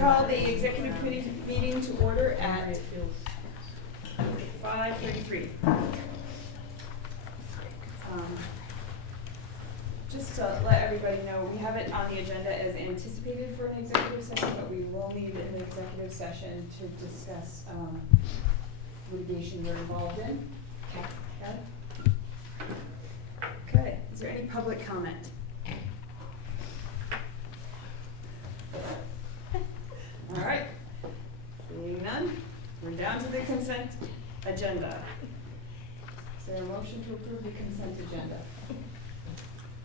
call the executive committee meeting to order at 5:33. Just to let everybody know, we have it on the agenda as anticipated for an executive session, but we will need an executive session to discuss litigation we're involved in. Okay. Got it? Okay. Is there any public comment? All right. Seeing none, we're down to the consent agenda. Is there a motion to approve the consent agenda?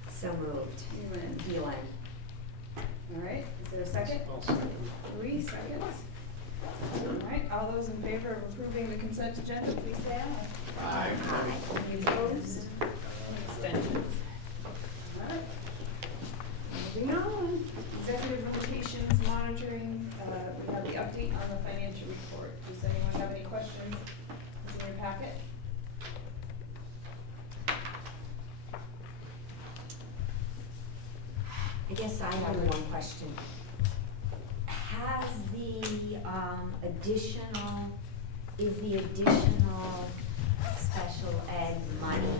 So moved. All right, is there a second? 3 seconds. All right, all those in favor of approving the consent agenda, please say aye. Aye. Any opposed? Any abstentions? All right. Moving on, executive limitations monitoring, we have the update on the financial report. Does anyone have any questions? It's in your packet. I guess I have one question. Has the is the additional special ed money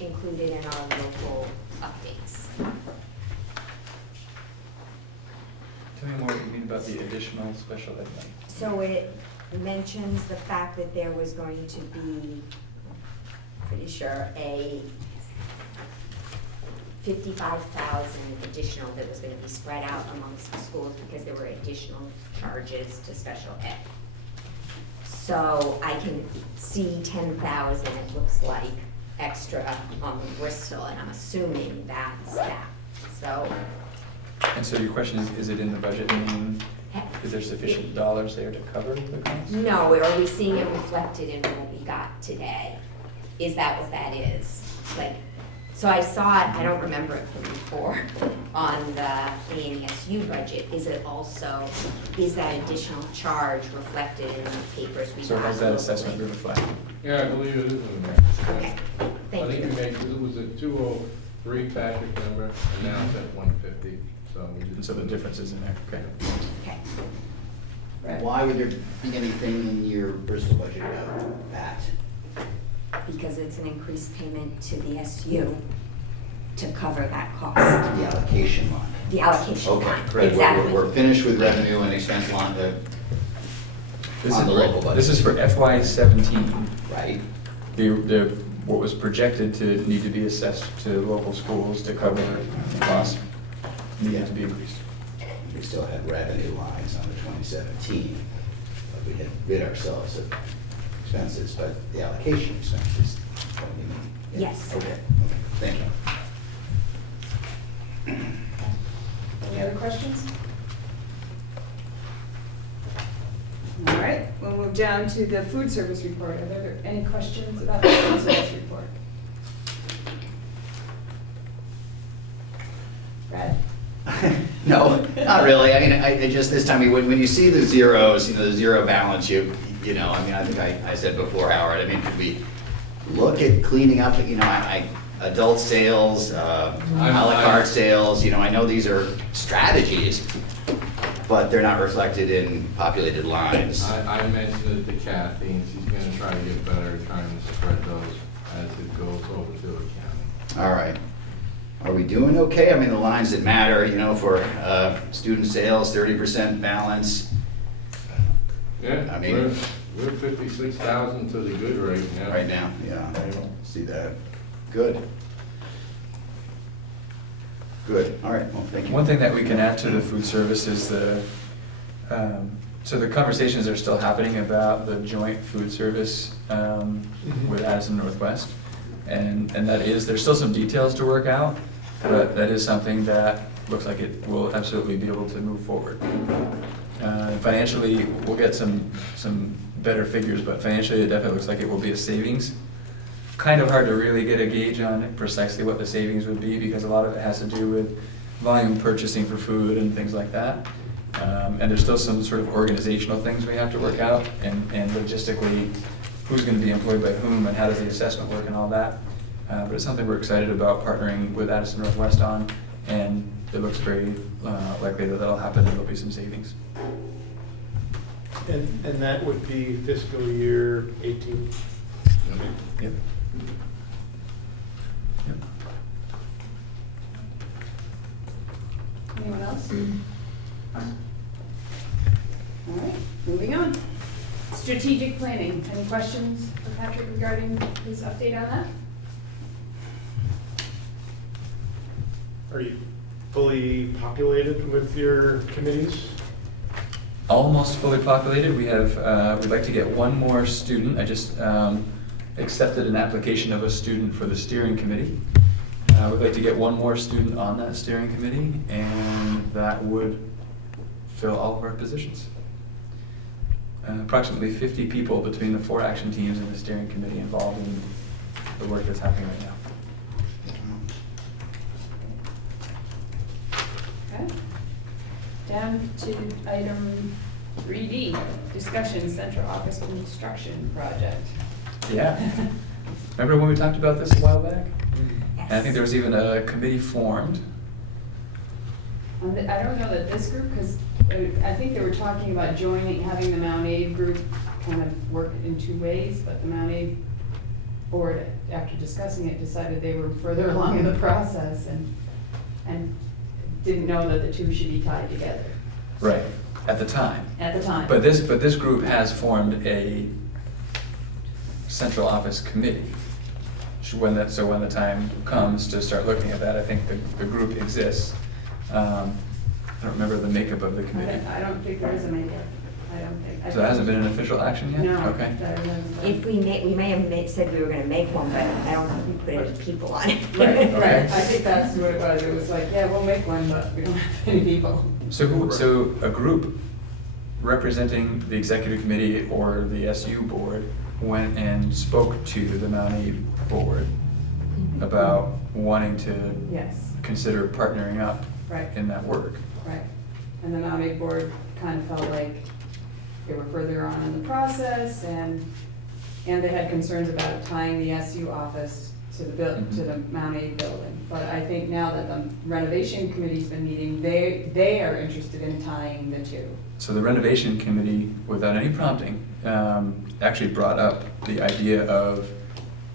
included in our local updates? Tell me more what you mean about the additional special ed money. So it mentions the fact that there was going to be, pretty sure, a 55,000 additional that was going to be spread out amongst the schools because there were additional charges to special ed. So I can see 10,000, it looks like, extra on Bristol, and I'm assuming that's that. So. And so your question is it in the budget? Meaning, is there sufficient dollars there to cover the cost? No, are we seeing it reflected in what we got today? Is that what that is? Like, so I saw it, I don't remember it from before, on the ANSU budget. Is that additional charge reflected in the papers we got? So has that assessment been reflected? Yeah, I believe it is in there. Okay, thank I think you. we made, it was a 203 Patrick number, and now it's at 150, so. And so the difference is in there, okay. Okay. Right. Why would there be anything in your Bristol budget about that? Because it's an increased payment to the SU to cover that cost. The allocation line. The allocation Okay, line, great. exactly. We're finished with revenue and expense line, on the local budget. This is for FY17. Right? What was projected to need to be assessed to local schools to cover the costs needed to be increased. We still had revenue lines on the 2017, but we had rid ourselves of expenses, but the allocation expenses, what do you mean? Yeah. Yes. Okay, thank you. Any other questions? All right, we'll move down to the food service report. Are there any questions about the food service report? Brad? No, not really. I mean, I just, this time, when you see the zeros, the zero balance, I think I said before, Howard, I mean, could we look at cleaning up, adult sales, a la carte sales, I know these are strategies, but they're not reflected in populated lines. I mentioned it to Kathy, and she's gonna try to get better at trying to spread those as it goes over to the county. All right. Are we doing okay? I mean, the lines that matter, for student sales, 30% balance. Yeah, I mean, we're 56,000 to the good rate now. right now, yeah, I see that. Good. Good, all right, well, thank you. One thing that we can add to the food service is so the conversations are still happening about the joint food service with Addison Northwest. And there's still some details to work out, but that is something that looks like it will absolutely be able to move forward. Financially, we'll get some better figures, but financially it definitely looks like it will be a savings. Kind of hard to really get a gauge on precisely what the savings would be because a lot of it has to do with volume purchasing for food and things like that. And there's still some sort of organizational things we have to work out and logistically who's going to be employed by whom and how does the assessment work and all that. But it's something we're excited about partnering with Addison Northwest on and it looks very likely that that'll happen, and there'll be some savings. And that would be fiscal year 18? Yep. Yep. Anyone else? All right, moving on. Strategic planning, any questions for Patrick regarding his update on that? Are you fully populated with your committees? Almost fully populated. We have, we'd like to get one more student. I just accepted an application of a student for the steering committee. We'd like to get one more student on that steering committee, and that would fill all of our positions. Approximately 50 people between the 4 action teams and the steering committee involved in the work that's happening right now. Okay. Down to item 3D, discussion central office construction project. Yeah. Remember when we talked about this a while back? And I think there was even a committee formed. I don't know that this group, because I think they were talking about joining, having the Mount Aid group kind of work in 2 ways, but the Mount Aid board, after discussing it, decided they were further along in the process and didn't know that the 2 should be tied together. Right, at the time. At the time. But this group has formed a central office committee. So when the time comes to start looking at that, I think the group exists. I don't remember the makeup of the committee. I don't think there is a makeup. I don't think. So that hasn't been an official action yet? No. Okay. that hasn't been. If we may have said we were gonna make one, but I don't think we put any people on it. Right, Okay. right, I think that's what it was. It was like, yeah, we'll make one, but we don't have any people. So a group representing the executive committee or the SU board went and spoke to the Mount Aid board about wanting to Yes, consider partnering up right, in that work. right. And the Mount Aid board kind of felt like they were further on in the process and they had concerns about tying the SU office to to the Mount Aid building. But I think now that the renovation committee's been meeting, they are interested in tying the 2. So the renovation committee, without any prompting, actually brought up the idea of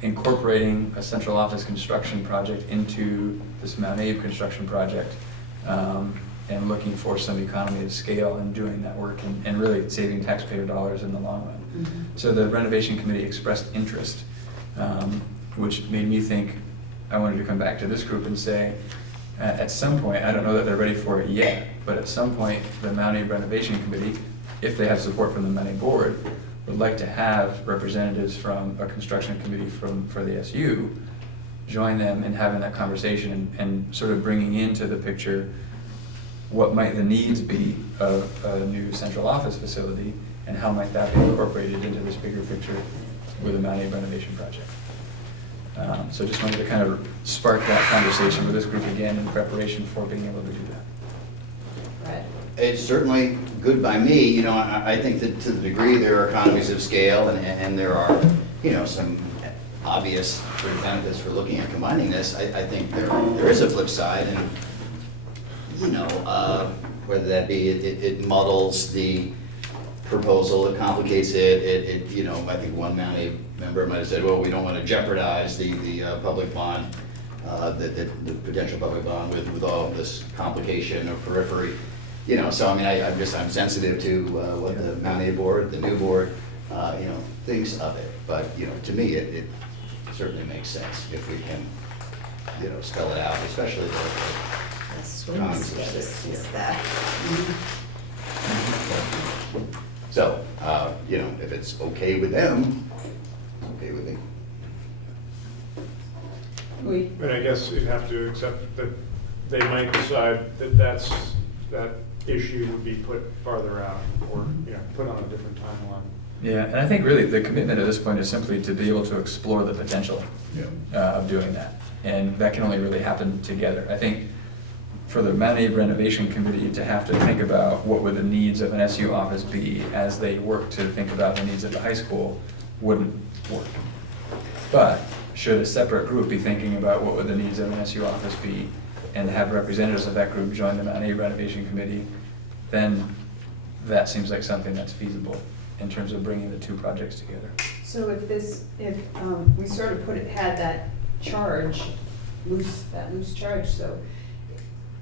incorporating a central office construction project into this Mount Aid construction project, and looking for some economy of scale in doing that work and really saving taxpayer dollars in the long run. So the renovation committee expressed interest, which made me think I wanted to come back to this group and say, at some point, I don't know that they're ready for it yet, but at some point, the Mount Aid renovation committee, if they have support from the Mount Aid board, would like to have representatives from a construction committee for the SU join them in having that conversation and sort of bringing into the picture what might the needs be of a new central office facility and how might that be incorporated into this bigger picture with the Mount Aid renovation project. So just wanted to kind of spark that conversation with this group again in preparation for being able to do that. Right. It's certainly good by me, you know, I think that to the degree there are economies of scale and there are, you know, some obvious sort of benefits for looking at combining this, I think there is a flip side and, you know, whether that be it muddles the proposal, it complicates it, you know, I think one Mount Aid member might have said, well, we don't want to jeopardize the public bond, the potential public bond with all of this complication or periphery. You know, so I mean, I'm sensitive to what the Mount Aid board, the new board, you know, thinks of it. But, you know, to me, it certainly makes sense if we can, you know, spell it out, especially The swing Concepts space there, is yeah. the, So, you know, if it's okay with them, it's okay with me. And I guess you'd have to accept that they might decide that that issue would be put farther out or, you know, put on a different timeline. Yeah, and I think really the commitment at this point is simply to be able to explore the potential of doing that. And that can only really happen together. I think for the Mount Aid renovation committee to have to think about what would the needs of an SU office be as they work to think about the needs of the high school wouldn't work. But should a separate group be thinking about what would the needs of an SU office be and have representatives of that group join the Mount A renovation committee, then that seems like something that's feasible in terms of bringing the two projects together. So if we sort of had that charge, that loose charge, so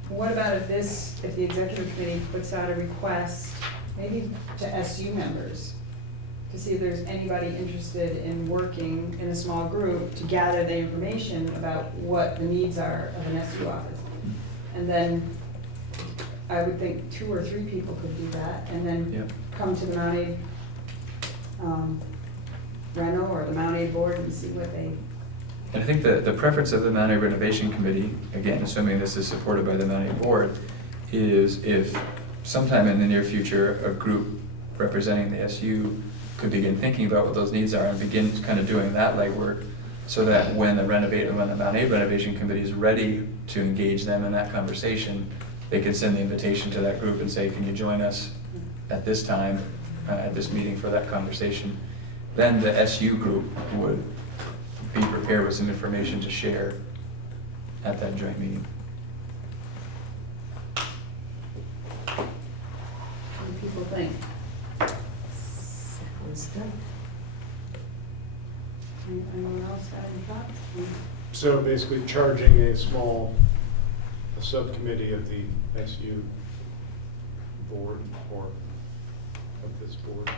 what about if the executive committee puts out a request, maybe to SU members, to see if there's anybody interested in working in a small group to gather the information about what the needs are of an SU office? And then I would think 2 or 3 people could do that, and then Yep. come to the Mount A Reno or the Mount A board and see what they. And I think the preference of the Mount A renovation committee, again, assuming this is supported by the Mount A board, is if sometime in the near future, a group representing the SU could begin thinking about what those needs are and begin kind of doing that legwork, so that when the Mount A renovation committee is ready to engage them in that conversation, they can send the invitation to that group and say, can you join us at this time, at this meeting for that conversation? Then the SU group would be prepared with some information to share at that joint meeting. What do people think? Sounds good. Anyone else have any thoughts? So basically charging a subcommittee of the SU board or of this board.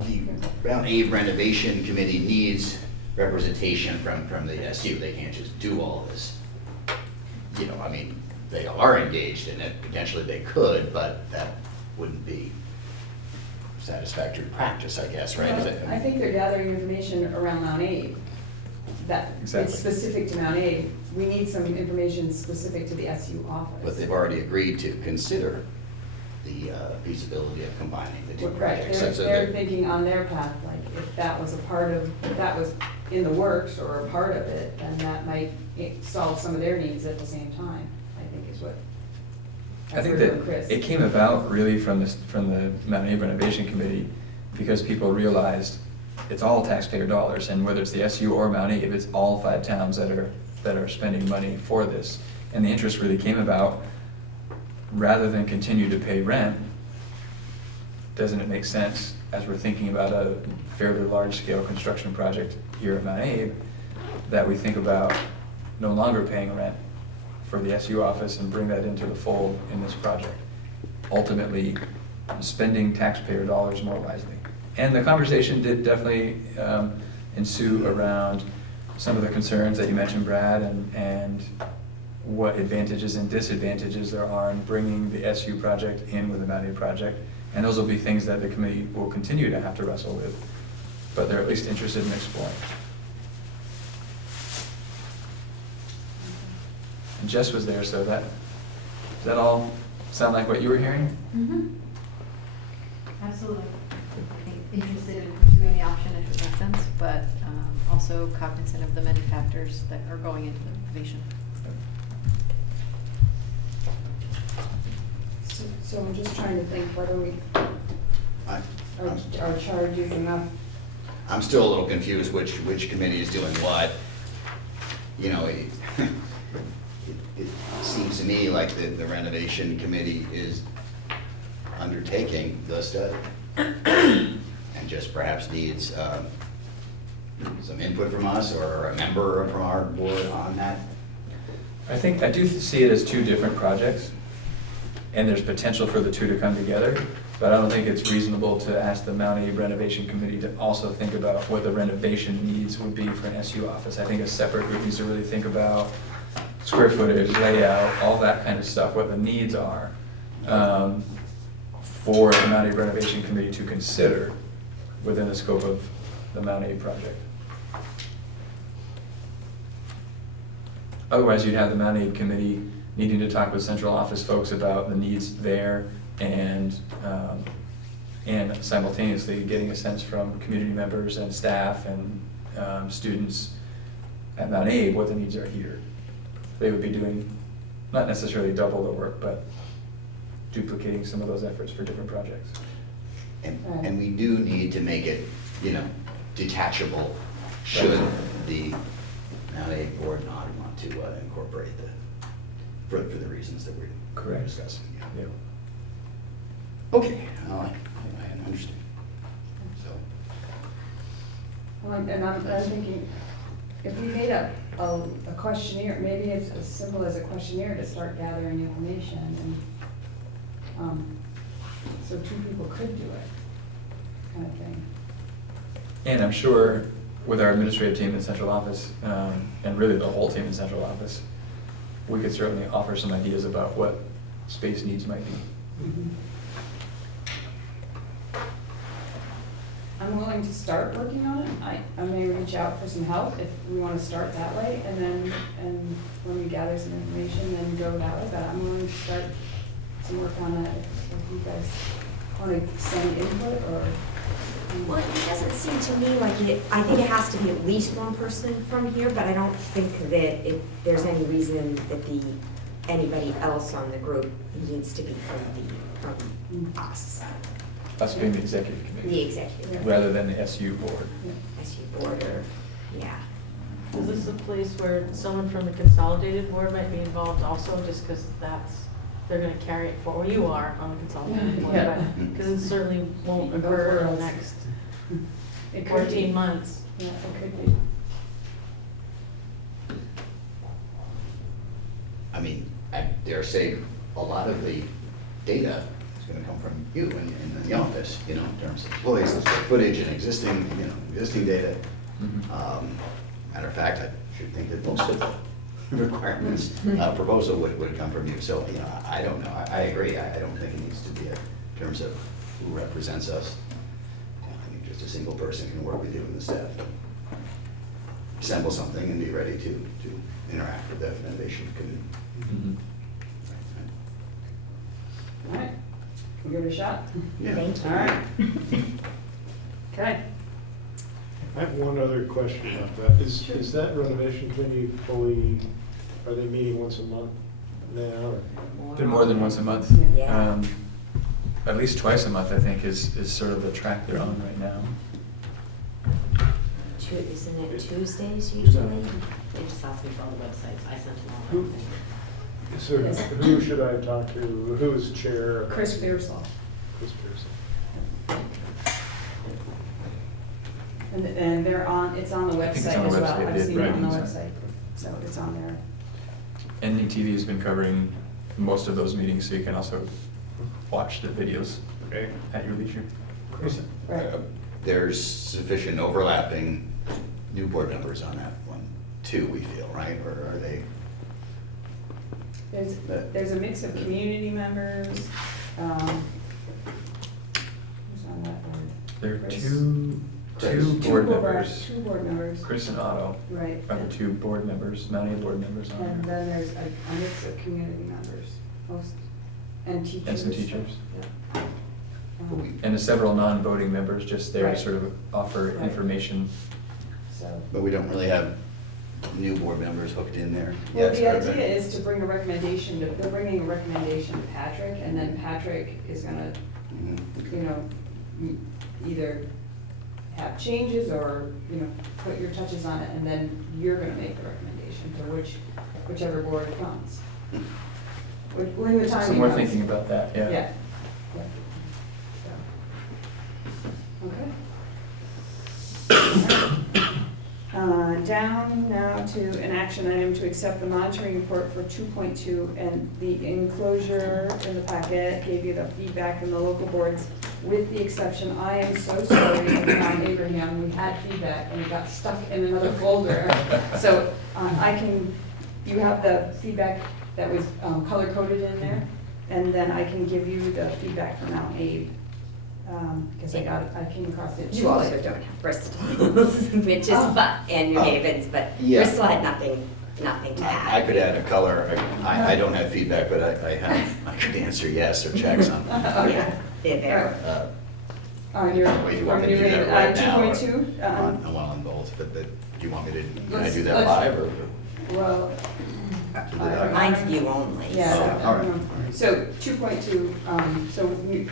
The Mount A renovation committee needs representation from the SU. They can't just do all this. You know, I mean, they are engaged in it, potentially they could, but that wouldn't be satisfactory practice, I guess, right? Is Well, it- I think they're gathering information around Mount A, that Exactly. it's specific to Mount A. We need some information specific to the SU office. But they've already agreed to consider the feasibility of combining the two Right, projects. they're, So they're that- thinking on their path, like, if that was in the works or a part of it, then that might solve some of their needs at the same time, I think is what. I think I've heard from Chris. that it came about really from the Mount A renovation committee, because people realized it's all taxpayer dollars, and whether it's the SU or Mount A, it's all 5 towns that are spending money for this. And the interest really came about, rather than continue to pay rent, doesn't it make sense, as we're thinking about a fairly large-scale construction project here at Mount Abe, that we think about no longer paying rent for the SU office and bring that into the fold in this project? Ultimately, spending taxpayer dollars more wisely. And the conversation did definitely ensue around some of the concerns that you mentioned, Brad, and what advantages and disadvantages there are in bringing the SU project in with the Mount A project. And those will be things that the committee will continue to have to wrestle with, but they're at least interested in exploring. And Jess was there, so does that all sound like what you were hearing? Mm-hmm. Absolutely. I think interested in pursuing the option if it makes sense, but also cognizant of the many factors that are going into the renovation. So I'm just trying to think whether I- our charge is enough. I'm still a little confused which committee is doing what. You know, it seems to me like the renovation committee is undertaking the study and just perhaps needs some input from us or a member from our board on that. I do see it as 2 different projects, and there's potential for the 2 to come together, but I don't think it's reasonable to ask the Mount A renovation committee to also think about what the renovation needs would be for an SU office. I think a separate group needs to really think about square footage, layout, all that kind of stuff, what the needs are, for the Mount A renovation committee to consider within the scope of the Mount A project. Otherwise, you'd have the Mount A committee needing to talk with central office folks about the needs there, and simultaneously getting a sense from community members and staff and students at Mount A what the needs are here. They would be doing, not necessarily double the work, but duplicating some of those efforts for different projects. And we do need to make it, you know, detachable should the Mount A board not want to incorporate for the reasons that we're Correct. discussing. Yeah. Yep. Okay, I understand. So, Well, and I'm thinking, if we made a questionnaire, maybe it's as simple as a questionnaire to start gathering information, and, so two people could do it, kind of thing. And I'm sure with our administrative team in central office, and really the whole team in central office, we could certainly offer some ideas about what space needs might be. I'm willing to start working on it. I may reach out for some help if we want to start that way, and then, when we gather some information, then go that way, but I'm willing to start some work on that if you guys want to send input, or. Well, it doesn't seem to me like I think it has to be at least one person from here, but I don't think that there's any reason that anybody else on the group needs to be from us, Us being the executive the committee, executive, rather than the SU board. SU board, or, yeah. Is this a place where someone from the consolidated board might be involved also, just because they're gonna carry it forward? You are on the consolidated board, Yeah. because it certainly won't You can go occur in for the us. next It could 14 be. months. Yeah, it could be. I mean, I dare say a lot of the data is gonna come from you in the office, in terms of employees, the square footage and existing data. Mhm. Matter of fact, I should think that most of the requirements, proposal would come from you. So, I don't know. I agree. I don't think it needs to be in terms of who represents us. I think just a single person can work with you and the staff to assemble something and be ready to interact with the innovation committee. Mhm. All right, can we give it a shot? Yeah. Thank you. All right. Okay. I have one other question about that. Is that renovation committee fully, are they meeting once a month now, or? Been more than once a month. Yeah. At least twice a month, I think, is sort of the track they're on right now. Isn't it Tuesdays usually? They just asked me for all the websites, I sent them all. Who- So who should I talk to? Who is chair? of- Chris Beerslaw. Chris Pearson. And they're on, it's on the I think it's website on as the well. website, I've yeah, seen it on the right. website, so it's on there. NDTV has been covering most of those meetings, so you can also watch the videos Okay. at your leisure. Right. There's sufficient overlapping new board members on that one, too, we feel, right? Or are they? There's a mix of community members, who's on that board? There are Chris. two Chris. board members, Two board members. Chris and Otto, Right. are the two board members, Mountie board members on And there. then there's a mix of community members, most, and teachers. And some teachers. Yeah. But we- And several non-voting members just there to Right. sort of offer Right. information. So, But we don't really have new board members hooked in there well, yet. the or- idea is to bring a recommendation, they're bringing a recommendation to Patrick, and then Patrick is gonna, Mhm. either have changes or, put your touches on it, and then you're gonna make the recommendation to whichever board comes. When the time Some more comes. thinking about that, yeah. Yeah. Yeah. So, okay. Down now to an action item to accept the monitoring report for 2.2, and the enclosure in the packet gave you the feedback from the local boards, with the exception, I am so sorry, of Mount Abraham, we had feedback and it got stuck in another folder. So you have the feedback that was color coded in there, and then I can give you the feedback from Mount Abe, because I came across it. You also don't have Bristol's, which is fun, and New Haven's, but Yeah. Bristol had nothing to add. I could add a color. I don't have feedback, but I could answer yes or checks on. Yeah, they're there. You're Wait, you want from me to New do that Haven, right now? or- 2.2? I want on both, but do you want me to, can I Let's- do that let's- live or? Well. Mine's view only, Yeah, so. all right. So 2.2,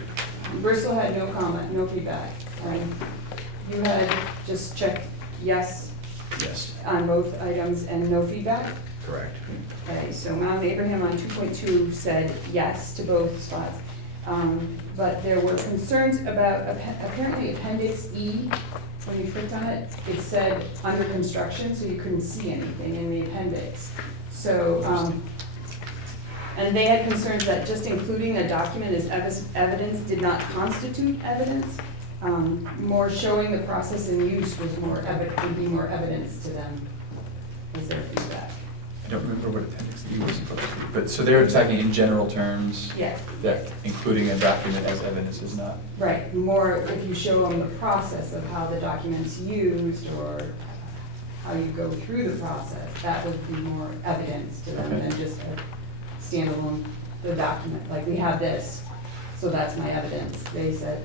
Bristol had no comment, no feedback. You had just checked yes Yes. on both items and no feedback. Correct. Okay, so Mount Abraham on 2.2 said yes to both spots. But there were concerns about apparently Appendix E, when you clicked on it, it said under construction, so you couldn't see anything in the appendix. So, and they had concerns that just including a document as evidence did not constitute evidence. More showing the process in use was would be more evidence to them, was their feedback. I don't remember what appendix E was supposed to be, but so they're talking in general terms. Yeah. That including a document as evidence is not. Right, more if you show them the process of how the document's used or how you go through the process, that would be more evidence to them Okay. than just a standalone, the document, like we have this, so that's my evidence. They said,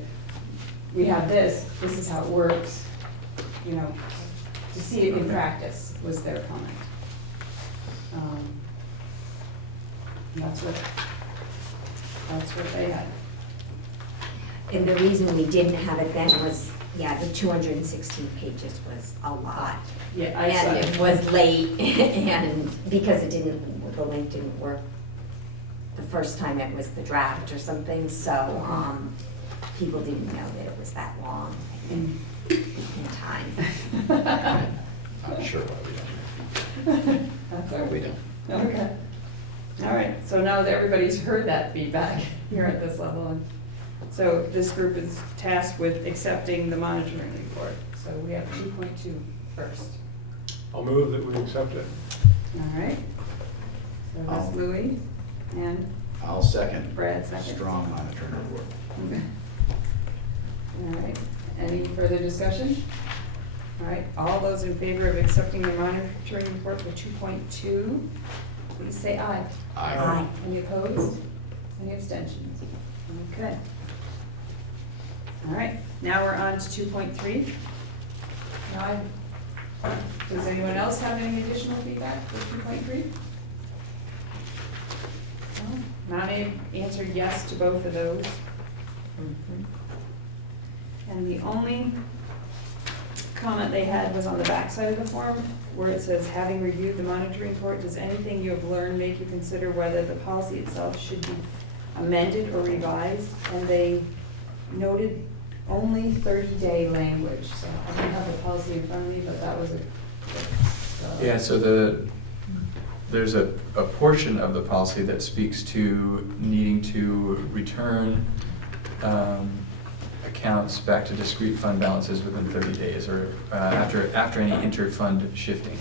we have this is how it works, you know, to see it in Okay. practice was their comment. And that's what they had. And the reason we didn't have it then was, yeah, the 216 pages was a lot. Yeah, I saw And it was late, and because the link didn't work the first time it was the draft or something, so, people didn't know that it was that long in time. I'm sure why we don't. That's all right. We don't. Okay. All right, so now that everybody's heard that feedback here at this level, and so this group is tasked with accepting the monitoring report. So we have 2.2 first. I'll move that we accept it. All right. So that's I'll- Louis and I'll second. Brad second. Strong monitoring report. Okay. All right, any further discussion? All right, all those in favor of accepting the monitoring report for 2.2, please say aye. Aye. Any opposed? Any abstentions? Okay. All right, now we're on to 2.3. Now, does anyone else have any additional feedback for 2.3? No? Mount Abe answered yes to both of those. Mhm. And the only comment they had was on the back side of the form, where it says, having reviewed the monitoring report, does anything you have learned make you consider whether the policy itself should be amended or revised? And they noted only 30-day language, so I don't have the policy in front of me, but that was it. Yeah, so there's a portion of the policy that speaks to needing to return accounts back to discrete fund balances within 30 days or after any inter-fund shifting.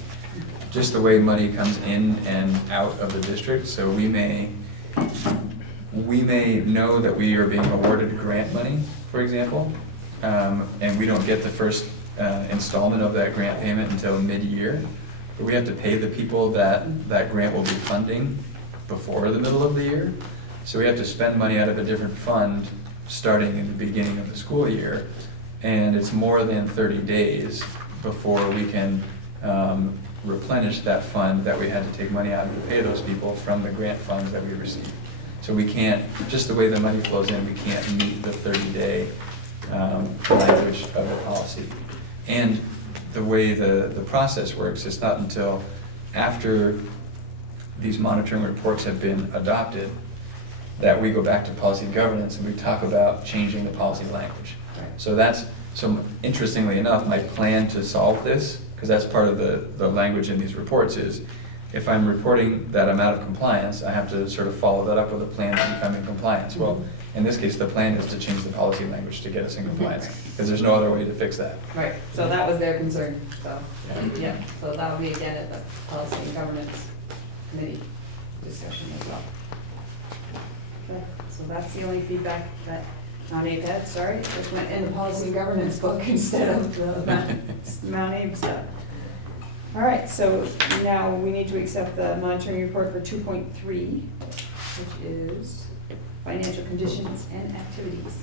Just the way money comes in and out of the district, so we may know that we are being awarded grant money, for example, and we don't get the first installment of that grant payment until mid-year. But we have to pay the people that grant will be funding before the middle of the year. So we have to spend money out of a different fund starting in the beginning of the school year. And it's more than 30 days before we can replenish that fund that we had to take money out of to pay those people from the grant funds that we received. So we can't, just the way the money flows in, we can't meet the 30-day language of the policy. And the way the process works, it's not until after these monitoring reports have been adopted that we go back to policy and governance and we talk about changing the policy language. Right. So interestingly enough, my plan to solve this, because that's part of the language in these reports, is if I'm reporting that I'm out of compliance, I have to sort of follow that up with a plan to become in compliance. Well, in this case, the plan is to change the policy language to get us in compliance, because there's no other way to fix that. Right, so that was their concern, so, Yeah. yeah, so that will be again at the policy and governance committee discussion as well. Okay, so that's the only feedback that Mount Abe had, sorry, just went in the policy and governance book instead of the Mount Abe stuff. All right, so now we need to accept the monitoring report for 2.3, which is financial conditions and activities.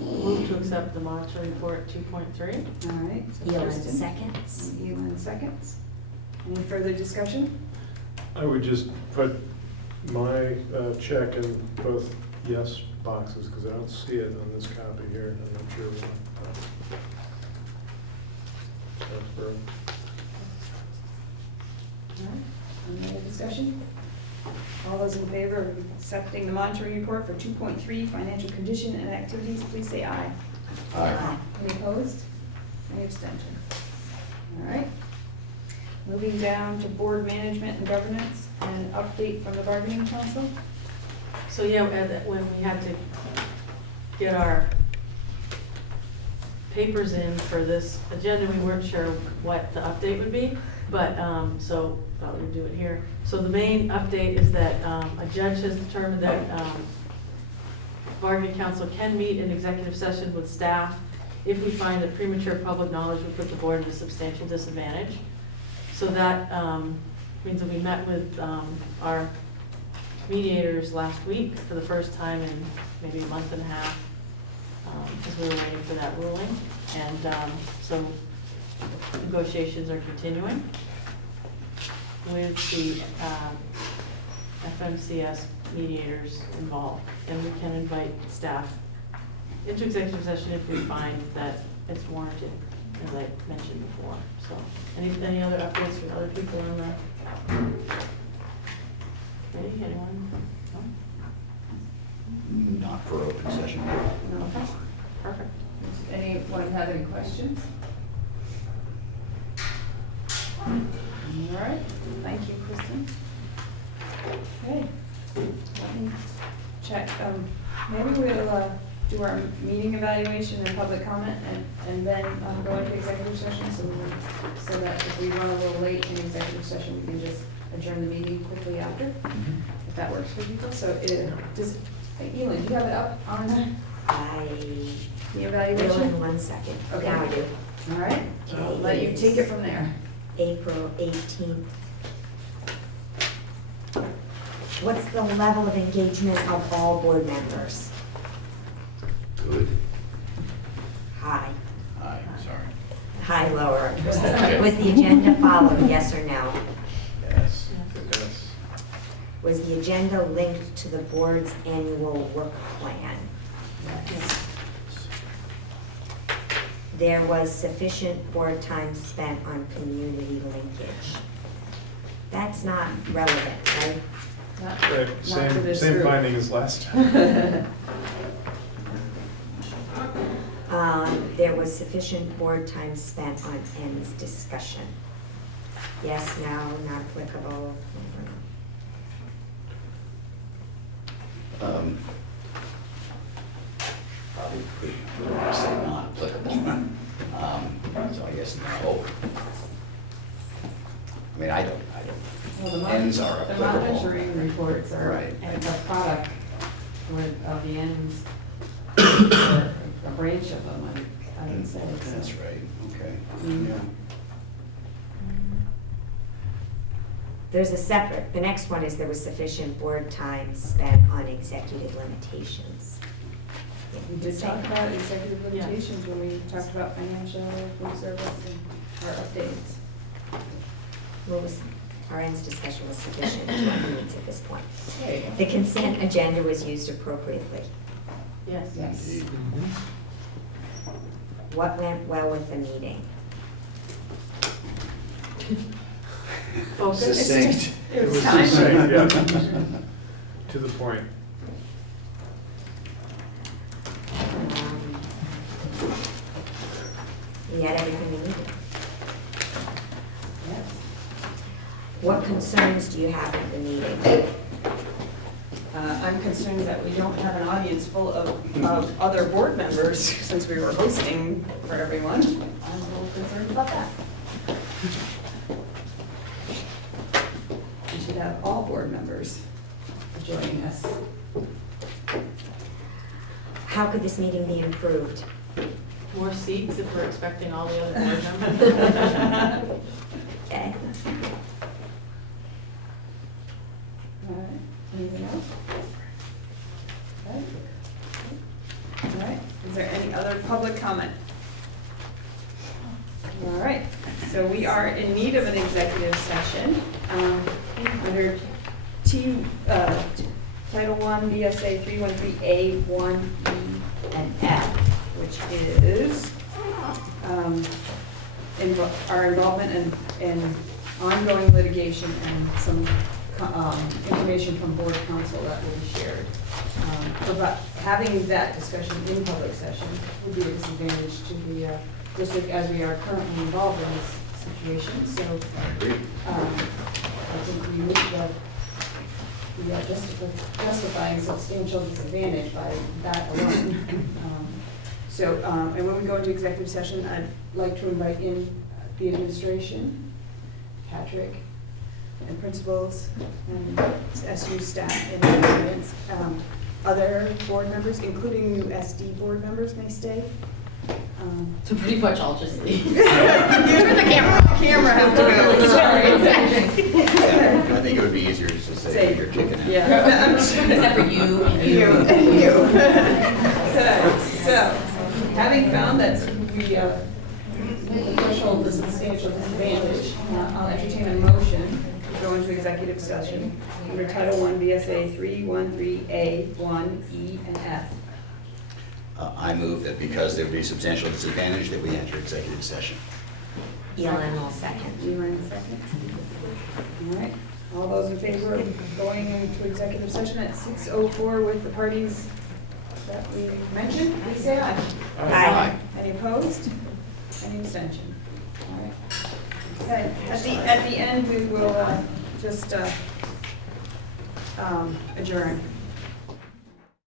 Move to accept the monitoring report 2.3. All right. so Elin Kristen. seconds. Elin seconds. Any further discussion? I would just put my check in both yes boxes, because I don't see it on this copy here, and I'm not sure what. That's for All right. discussion? All those in favor of accepting the monitoring report for 2.3 financial condition and activities, please say aye. Aye. Any opposed? Any abstention? All right. Moving down to board management and governance and update from the bargaining council. So yeah, when we had to get our papers in for this agenda, we weren't sure what the update would be, but, so, thought we'd do it here. So the main update is that a judge has determined that bargaining council can meet in executive session with staff if we find that premature public knowledge would put the board at a substantial disadvantage. So that means that we met with our mediators last week for the first time in maybe a month and a half, because we were waiting for that ruling. And so negotiations are continuing with the FMCS mediators involved. And we can invite staff into executive session if we find that it's warranted, as I mentioned before. So any other updates from other people on that? Anyone? No? Not for open session. No. Okay, perfect. Does anyone have any questions? All right, thank you, Kristen. Okay, let me check, maybe we'll do our meeting evaluation and public comment and then go into executive session so that if we run a little late in executive session, we can just adjourn the meeting quickly after, if that works for people. So does, Elin, do you have it up on the will evaluation? in 1 second. Okay. Now I do. All right, I'll let you take it from there. April 18th. What's the level of engagement of all board members? Good. High. Aye, sorry. High, lower. Okay. Was the agenda followed, yes or no? Yes. Yes. Was the agenda linked to the board's annual work plan? Yes. There was sufficient board time spent on community linkage. That's not relevant, right? Not Right, for this same group. finding as last time. There was sufficient board time spent on ends discussion. Yes, no, not applicable. Probably would want to say not applicable. So I guess no. I mean, I don't, Well, the ends are The applicable. monitoring reports are, Right. and the product of the ends, or a branch of them, I would say. so. That's right, okay. Mm. Yeah. There's a separate, the next one is there was sufficient board time spent on executive limitations. We did talk about executive Yeah. limitations when we talked about financial, food service, and our updates. What was, our ends discussion was sufficient to our needs at this point. There you The consent agenda was used appropriately. Yes. Yes. Indeed. What went well with the meeting? Focus. Succinct. It was just saying, time. yeah. To the point. We had everything we needed. Yes. What concerns do you have at the meeting? I'm concerned that we don't have an audience full of other board members since we were hosting for everyone. I'm a little concerned about that. We should have all board members joining us. How could this meeting be improved? More seats if we're expecting all the other board members. Okay. All right, anything else? Okay. All right, is there any other public comment? All right, so we are in need of an executive session under Title I, BSA 313A1, E, and F, which is our involvement in ongoing litigation and some information from board council that will be shared. But having that discussion in public session would be a disadvantage to the district as we are currently involved in this situation. So I agree. I think we meet we are justifying substantial disadvantage by that alone. And when we go into executive session, I'd like to invite in the administration, Patrick, and principals, and SU staff, and audience. Other board members, including new SD board members, may stay. So pretty much I'll just leave. Turn the camera have to go. Sorry. I think it would be easier just to say you're kicking it. Yeah. Except for you and you. And you. So, having found that we the threshold is substantial disadvantage, I'll entertain a motion to go into executive session under Title I VSA 313A, 1, E, and F. I move that because there would be substantial disadvantage that we enter executive session. ELN will second. You are in second? All right. All those in favor of going into executive session at 6:04 with the parties that we mentioned, please say aye. Aye. Any opposed? Any abstention? All right. Okay, at the end, we will just adjourn.